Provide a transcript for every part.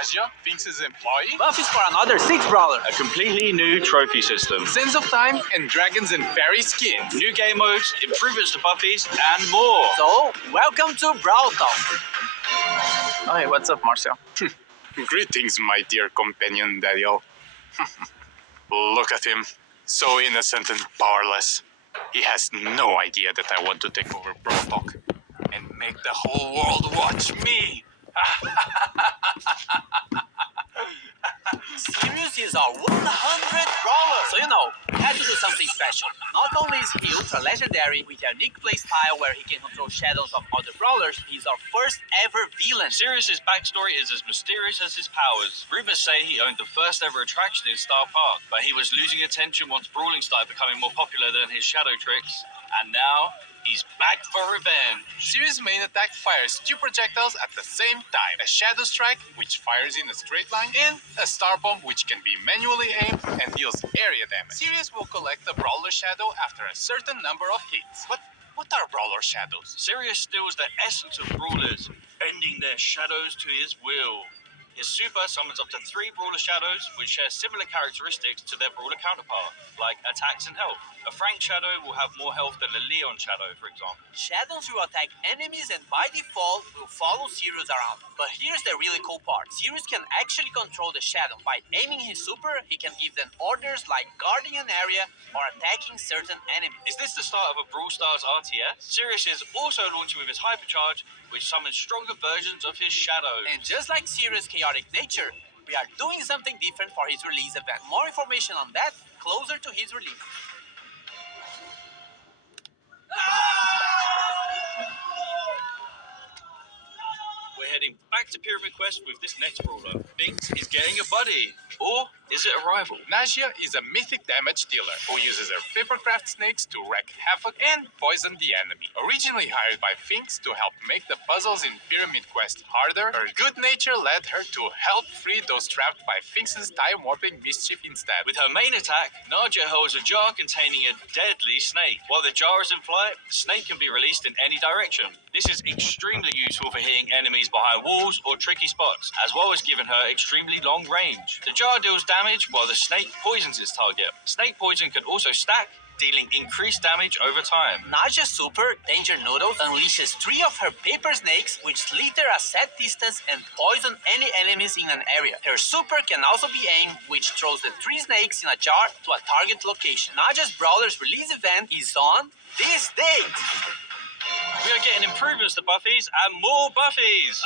Naja, Finks' employee. Buffs for another 6 brawler. A completely new trophy system. Sands of Time and Dragons and Fairy skins. New game modes, improvements to buffies, and more. So, welcome to Brawl Talk. Hi, what's up, Marcel? Greetings, my dear companion Daniel. Look at him, so innocent and powerless. He has no idea that I want to take over Brawl Talk and make the whole world watch me. Sirius is our 100 brawler. So we had to do something special. Not only is he ultra legendary with a unique playstyle where he can control shadows of other brawlers, he's our first ever villain. Sirius's backstory is as mysterious as his powers. Rumors say he owned the first ever attraction in Star Park, but he was losing attention once brawling started becoming more popular than his shadow tricks, and now he's back for revenge. Sirius' main attack fires 2 projectiles at the same time. A Shadow Strike, which fires in a straight line, and a Star Bomb, which can be manually aimed and deals area damage. Sirius will collect the Brawler Shadow after a certain number of hits. But what are Brawler Shadows? Sirius steals the essence of brawlers, bending their shadows to his will. His super summons up to 3 brawler shadows, which share similar characteristics to their brawler counterpart, like attacks and health. A Frank shadow will have more health than a Leon shadow, for example. Shadows will attack enemies and by default will follow Sirius around. But here's the really cool part. Sirius can actually control the shadow. By aiming his super, he can give them orders like guarding an area or attacking certain enemies. Is this the start of a Brawl Stars RTS? Sirius is also launching with his Hypercharge, which summons stronger versions of his shadow. And just like Sirius' chaotic nature, we are doing something different for his release event. More information on that closer to his release. We're heading back to Pyramid Quest with this next brawler. Binks is getting a buddy. Or is it a rival? Naja is a mythic damage dealer who uses her papercraft snakes to wreak havoc and poison the enemy. Originally hired by Finks to help make the puzzles in Pyramid Quest harder, her good nature led her to help free those trapped by Finks' time-warping mischief instead. With her main attack, Naja holds a jar containing a deadly snake. While the jar is in flight, the snake can be released in any direction. This is extremely useful for hitting enemies behind walls or tricky spots, as well as giving her extremely long range. The jar deals damage while the snake poisons its target. Snake poison can also stack, dealing increased damage over time. Naja's super, Danger Noodles, unleashes 3 of her paper snakes which slither a set distance and poison any enemies in an area. Her super can also be aimed, which throws the 3 snakes in a jar to a target location. Naja's Brawler's release event is on this date. We are getting improvements to buffies and more buffies!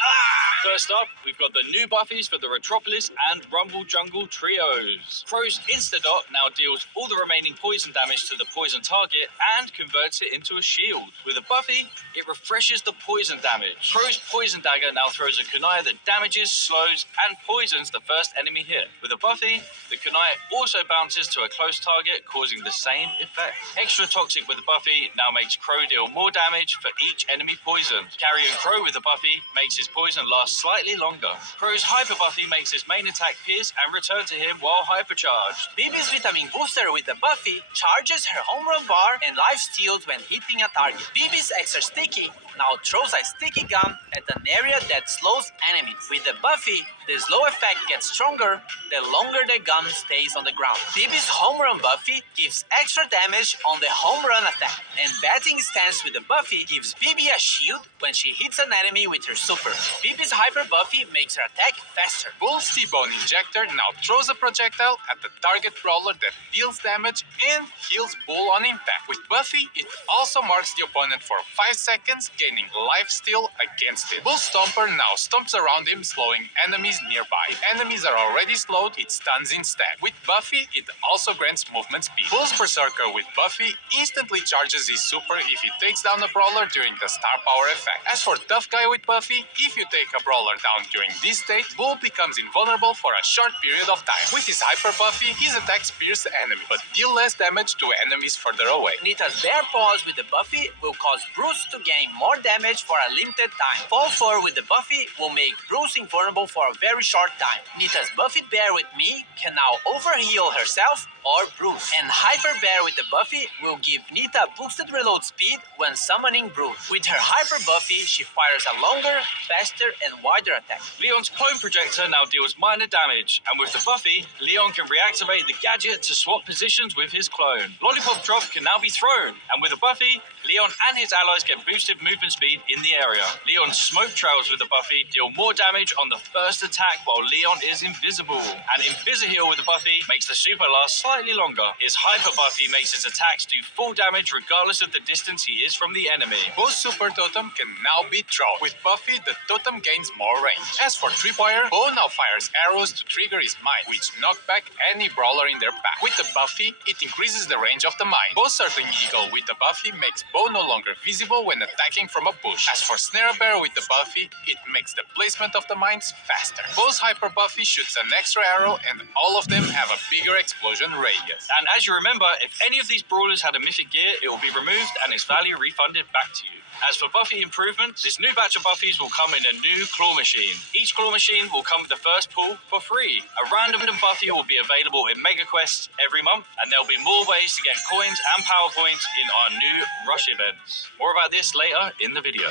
First up, we've got the new buffies for the Retropolis and Rumble Jungle trios. Crow's Instadot now deals all the remaining poison damage to the poison target and converts it into a shield. With a buffy, it refreshes the poison damage. Crow's Poison Dagger now throws a kunai that damages, slows, and poisons the first enemy hit. With a buffy, the kunai also bounces to a close target, causing the same effect. Extra Toxic with the buffy now makes Crow deal more damage for each enemy poisoned. Carrying Crow with a buffy makes his poison last slightly longer. Crow's Hyper Buffy makes his main attack pierce and return to him while hypercharged. Bibi's Vitamin Booster with the Buffy charges her home run bar and life steals when hitting a target. Bibi's Extra Sticky now throws a sticky gum at an area that slows enemies. With the Buffy, the slow effect gets stronger the longer the gum stays on the ground. Bibi's Home Run Buffy gives extra damage on the home run attack. And Batting Stance with the Buffy gives Bibi a shield when she hits an enemy with her super. Bibi's Hyper Buffy makes her attack faster. Bull's T-Bone Injector now throws a projectile at the target brawler that deals damage and heals Bull on impact. With Buffy, it also marks the opponent for 5 seconds, gaining life steal against it. Bull Stomper now stomps around him, slowing enemies nearby. If enemies are already slowed, it stuns instead. With Buffy, it also grants movement speed. Bull's Berserker with Buffy instantly charges his super if he takes down a brawler during the star power effect. As for Tough Guy with Buffy, if you take a brawler down during this state, Bull becomes invulnerable for a short period of time. With his Hyper Buffy, his attacks pierce enemies, but deal less damage to enemies further away. Nita's Bear Paws with the Buffy will cause Bruce to gain more damage for a limited time. Fall Fur with the Buffy will make Bruce invulnerable for a very short time. Nita's Buffy Bear with me can now overheal herself or Bruce. And Hyper Bear with the Buffy will give Nita boosted reload speed when summoning Bruce. With her Hyper Buffy, she fires a longer, faster, and and wider attack. Leon's clone projector now deals minor damage, and with the Buffy, Leon can reactivate the gadget to swap positions with his clone. Lollipop Drop can now be thrown, and with a Buffy, Leon and his allies get boosted movement speed in the area. Leon's smoke trails with the Buffy deal more damage on the first attack while Leon is invisible. And Invisi-Heal with the Buffy makes the super last slightly longer. His Hyper Buffy makes his attacks do full damage regardless of the distance he is from the enemy. Bo's Super Totem can now be thrown. With Buffy, the totem gains more range. As for Tripwire, Bo now fires arrows to trigger his mine, which knock back any brawler in their path. With the Buffy, it increases the range of the mine. Bo's Certain Eagle with the Buffy makes Bo no longer visible when attacking from a bush. As for Snare Bear with the Buffy, it makes the placement of the mines faster. Bo's Hyper Buffy shoots an extra arrow, and all of them have a bigger explosion radius. And as you remember, if any of these brawlers had a mythic gear, it will be removed and its value refunded back to you. As for Buffy improvements, this new batch of Buffys will come in a new claw machine. Each claw machine will come with the first pull for free. A random Buffy will be available in Mega Quests every month, and there'll be more ways to get coins and power points in our new Rush events. More about this later in the video.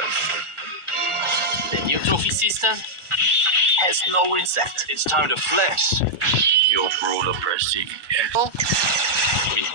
The new trophy system has no reset. It's time to flex your brawler prestige.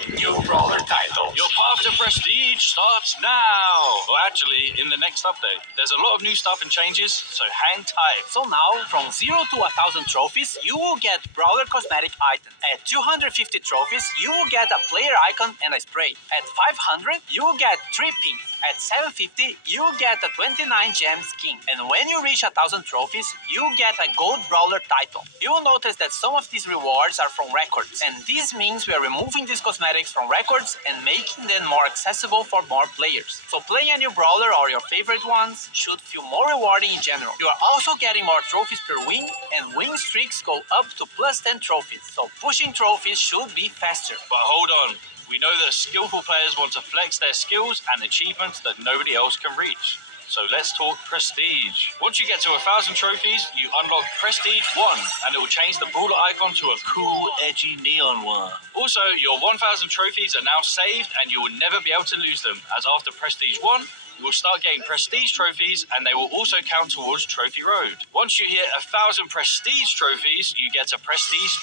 New brawler title. Your path to prestige starts now! Well, actually, in the next update. There's a lot of new stuff and changes, so hang tight. So now, from 0 to 1,000 trophies, you will get Brawler cosmetic items. At 250 trophies, you will get a player icon and a spray. At 500, you will get 3 pins. At 750, you will get a 29 gem skin. And when you reach 1,000 trophies, you will get a gold Brawler title. You will notice that some of these rewards are from records, and this means we are removing these cosmetics from records and making them more accessible for more players. So playing a new Brawler or your favorite ones should feel more rewarding in general. You are also getting more trophies per win, and win streaks go up to plus 10 trophies. So pushing trophies should be faster. But hold on. We know that skillful players want to flex their skills and achievements that nobody else can reach. So let's talk prestige. Once you get to 1,000 trophies, you unlock Prestige 1, and it will change the brawler icon to a cool, edgy neon one. Also, your 1,000 trophies are now saved, and you will never be able to lose them, as after Prestige 1, you will start getting prestige trophies, and they will also count towards Trophy Road. Once you hit 1,000 prestige trophies, you get a Prestige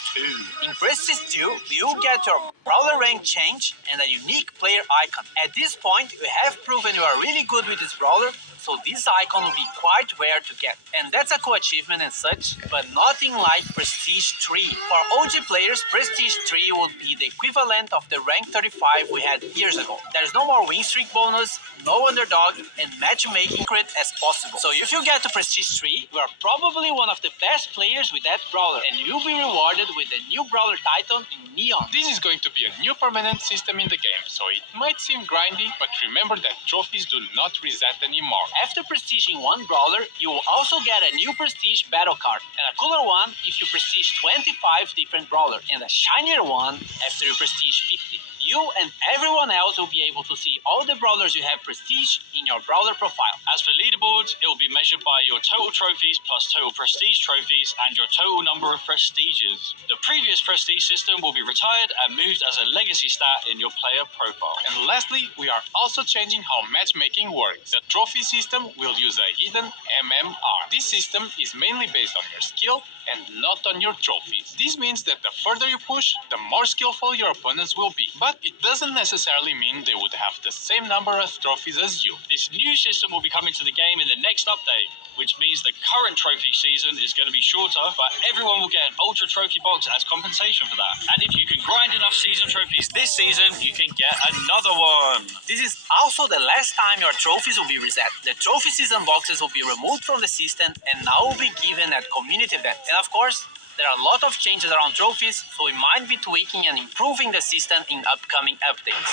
2. In Prestige 2, you get your Brawler rank change and a unique player icon. At this point, you have proven you are really good with this Brawler, so this icon will be quite rare to get. And that's a cool achievement and such, but nothing like Prestige 3. For OG players, Prestige 3 would be the equivalent of the rank 35 we had years ago. There's no more win streak bonus, no underdog, and matchmaking crit as possible. So if you get to Prestige 3, you are probably one of the best players with that Brawler, and you'll be rewarded with the new Brawler title in Neon. This is going to be a new permanent system in the game, so it might seem grindy, but remember that trophies do not reset anymore. After prestiging one Brawler, you will also get a new Prestige battle card, and a cooler one if you prestige 25 different Brawlers, and a shinier one after you prestige 50. You and everyone else will be able to see all the Brawlers you have prestige in your Brawler profile. As for leaderboards, it will be measured by your total trophies plus total prestige trophies and your total number of prestiges. The previous prestige system will be retired and moved as a legacy stat in your player profile. And lastly, we are also changing how matchmaking works. The trophy system will use a hidden MMR. This system is mainly based on your skill and not on your trophies. This means that the further you push, the more skillful your opponents will be. But it doesn't necessarily mean they would have the same number of trophies as you. This new system will be coming to the game in the next update, which means the current trophy season is going to be shorter, but everyone will get an Ultra Trophy box as compensation for that. And if you can grind enough season trophies this season, you can get another one. This is also the last time your trophies will be reset. The trophy season boxes will be removed from the system and now will be given at community events. And of course, there are a lot of changes around trophies, so we might be tweaking and improving the system in upcoming updates.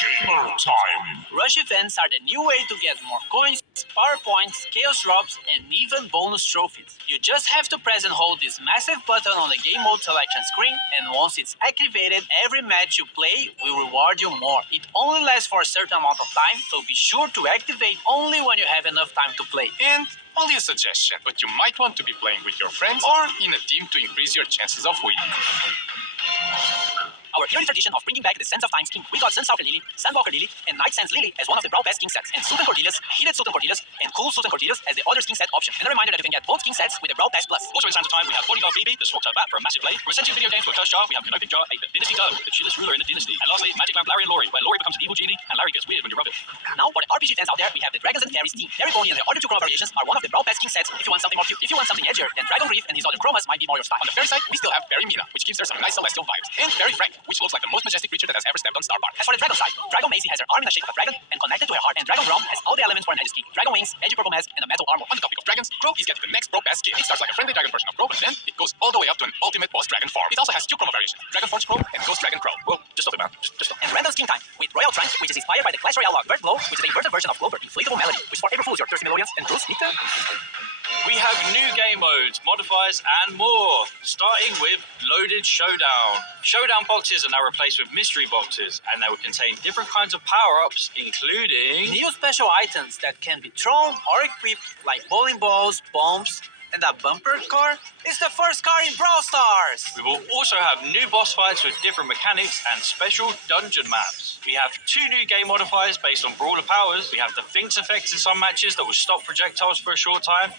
Gamer time! Rush events are the new way to get more coins, power points, chaos drops, and even bonus trophies. You just have to press and hold this massive button on the game mode selection screen, and once it's activated, every match you play will reward you more. It only lasts for a certain amount of time, so be sure to activate only when you have enough time to play. And only a suggestion, but you might want to be playing with your friends or in a team to increase your chances of winning. our yearly tradition of bringing back the Sands of Time skin, we got Sunstalker Lily, Sandwalker Lily, and Night Sands Lily as one of the Brawl Pass skin sets, and Sultan Cordelius, Heated Sultan Cordelius, and Cool Sultan Cordelius as the other skin set option. And a reminder that you can get both skin sets with the Brawl Pass Plus. Also in Sands of Time, we have Bodyguard BB, the swapped her bat for a massive blade. We're essentially video games for a cursed jar. We have Canopy Jar, 8-bit Dynasty Go, the chillest ruler in the dynasty. And lastly, Magic Lamp Larry and Laurie, where Laurie becomes an evil genie and Larry gets weird when you rub it. Now, for the RPG fans out there, we have the Dragons and Fairies team. Fairy Pony and their other two chroma variations are one of the Brawl Pass skin sets if you want something more cute. If you want something edgier, then Dragon Reef and his other chromas might be more your style. On the fairy side, we still have Fairy Mina, which gives her some nice celestial vibes, and Fairy Frank, which looks like the most majestic creature that has ever stepped on Star Park. As for the Dragon side, Dragon Maisie has her arm in the shape of a dragon and connected to her heart, and Dragon Grom has all the elements for an edge skin. Dragon Wings, edgy purple mask, and a metal armor. On the topic of dragons, Crow is getting the next Brawl Pass skin. It starts like a friendly dragon version of Crow, but then it goes all the way up to an ultimate boss dragon form. It also has two chroma variations, Dragon Forge Crow and Ghost Dragon Crow. Whoa, just stop it, man. Just stop. And random skin time with Royal Trunk, which is inspired by the Clash Royale log Bird Blow, which is the inverted version of Clover, Inflatable Melody, which forever fools your thirsty melodians and Bruce Nika. We have new game modes, modifiers, and more. Starting with Loaded Showdown. Showdown boxes are now replaced with mystery boxes, and they will contain different kinds of power-ups, including New special items that can be thrown or equipped, like bowling balls, bombs, and a bumper car. It's the first car in Brawl Stars! We will also have new boss fights with different mechanics and special dungeon maps. We have two new game modifiers based on brawler powers. We have the Finks effect in some matches that will stop projectiles for a short time,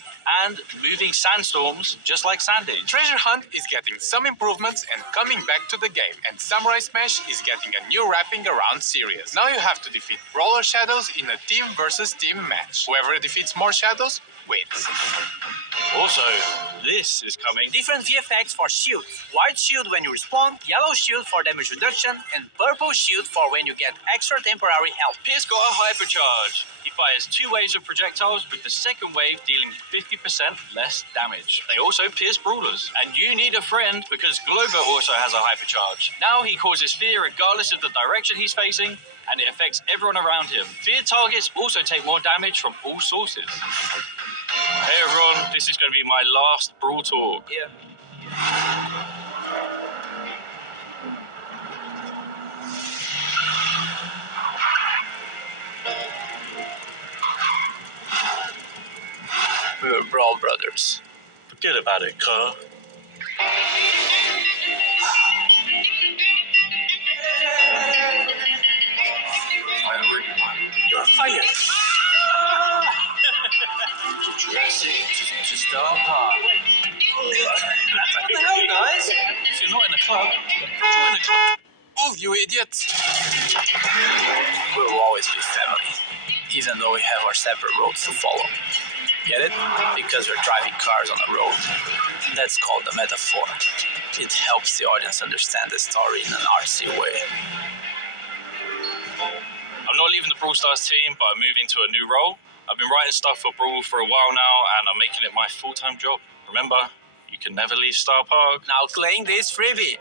and moving sandstorms, just like Sandy. Treasure Hunt is getting some improvements and coming back to the game, and Samurai Smash is getting a new wrapping around series. Now you have to defeat Brawler Shadows in a team versus team match. Whoever defeats more shadows wins. Also, this is coming. Different VFX for shields. White shield when you respawn, yellow shield for damage reduction, and purple shield for when you get extra temporary health. Pierce got a hypercharge. He fires two waves of projectiles, with the second wave dealing 50% less damage. They also pierce brawlers. And you need a friend, because Globo also has a hypercharge. Now he causes fear regardless of the direction he's facing, and it affects everyone around him. Feared targets also take more damage from all sources. Hey everyone, this is going to be my last Brawl talk. Yeah. We're Brawl Brothers. Forget about it, cuz. You're fired. to Star Park. What the hell, guys? If you're not in a club, join a club. Oh, you idiots! We'll always be family, even though we have our separate roads to follow. Get it? Because we're driving cars on a road. That's called the metaphor. It helps the audience understand the story in an artsy way. I'm not leaving the Brawl Stars team, but I'm moving to a new role. I've been writing stuff for Brawl for a while now, and I'm making it my full-time job. Remember, you can never leave Star Park. Now claim this freebie.